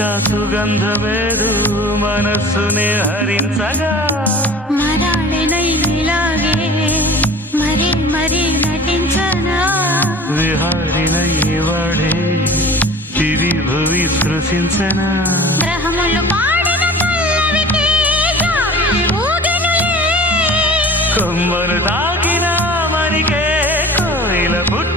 ఇంకా సుగంధమేదు మనస్సునే హరించగా మరాళినైలాగే మరీ మరీ నటించనా విహారినై వాడే దివి భువి స్పృశించనా గ్రహములు పాడిన పల్లవికి జాబిలి ఊగెనులే కొమ్మను తాకిన మరికే కోయిల పుట్ట